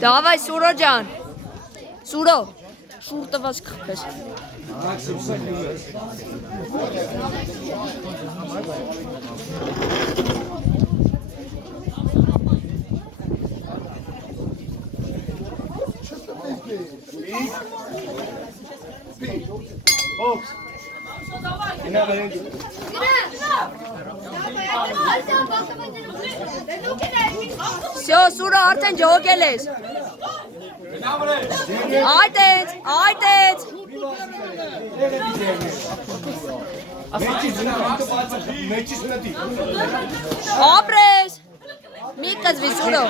Давай, Суроджан. Суро. Շուրտը վազ կխպես։ Всё, Սուրո, արդեն ջոգել ես։ Այդեց, այդեց։ Ապրես։ Մի կզվի, Սուրո։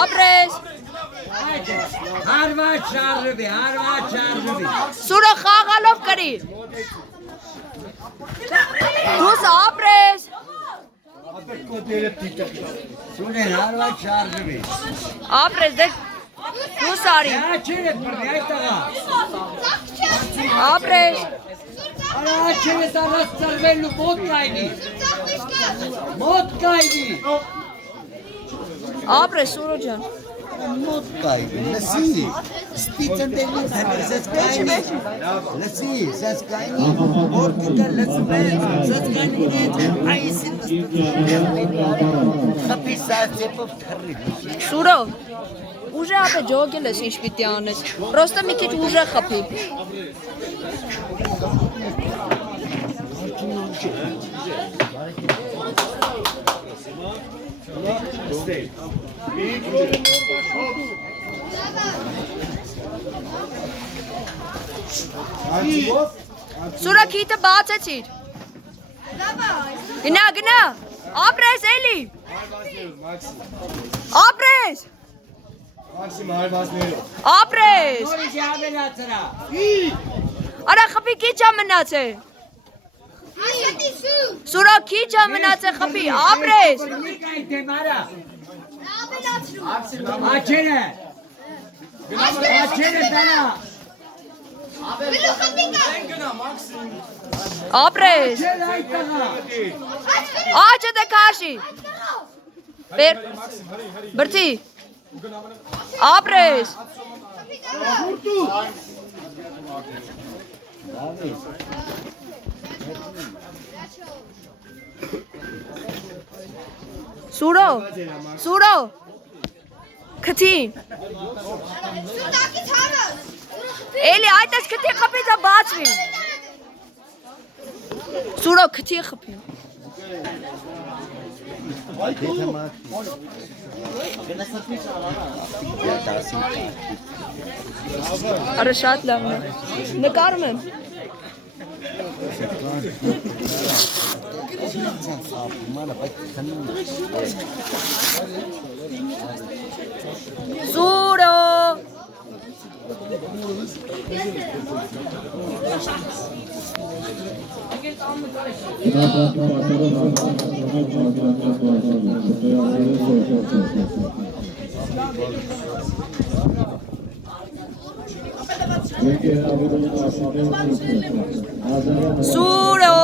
Ապրես։ Հարված շարժվի, հարված շարժվի։ Սուրո խաղալով կրի։ Դուս ապրես։ Սուրեն հարված շարժվի։ Ապրես, դե դուս արի։ Աչեր է բրդի, այդ տղա։ Ապրես։ Արա աչեր է տաղաս ծրվելու մոտ կայնի։ Մոտ կայնի։ Ապրես, Սուրո ջան։ Մոտ կայնի, լսի։ Ստիծն դերին զես կայնի։ Լսի, զես կայնի։ Որ կիտը լսվեն, զես կայնի հետ այսին խպի սացեպով թռի։ Սուրո, ուժը ապե ջոգել ես ինչ պիտի անես, պրոստը մի քիչ ուժը խփի։ Սուրո քիթը բացեցիր։ Գնա, գնա, ապրես էլի։ Ապրես։ Ապրես։ Արա խփի քիչ է մնացել։ Սուրո քիչ է մնացել խփի, ապրես։ Աչերը։ Աչերը տանա։ Ապրես։ Աչը դե քաշի։ Բրդի։ Ապրես։ Սուրո, Սուրո, քթին։ Էլի այդպես քթի խփից է բացվի։ Սուրո քթի խփի։ Արա շատ լավն է։ Նկարում եմ։ Սուրո։ Սուրո։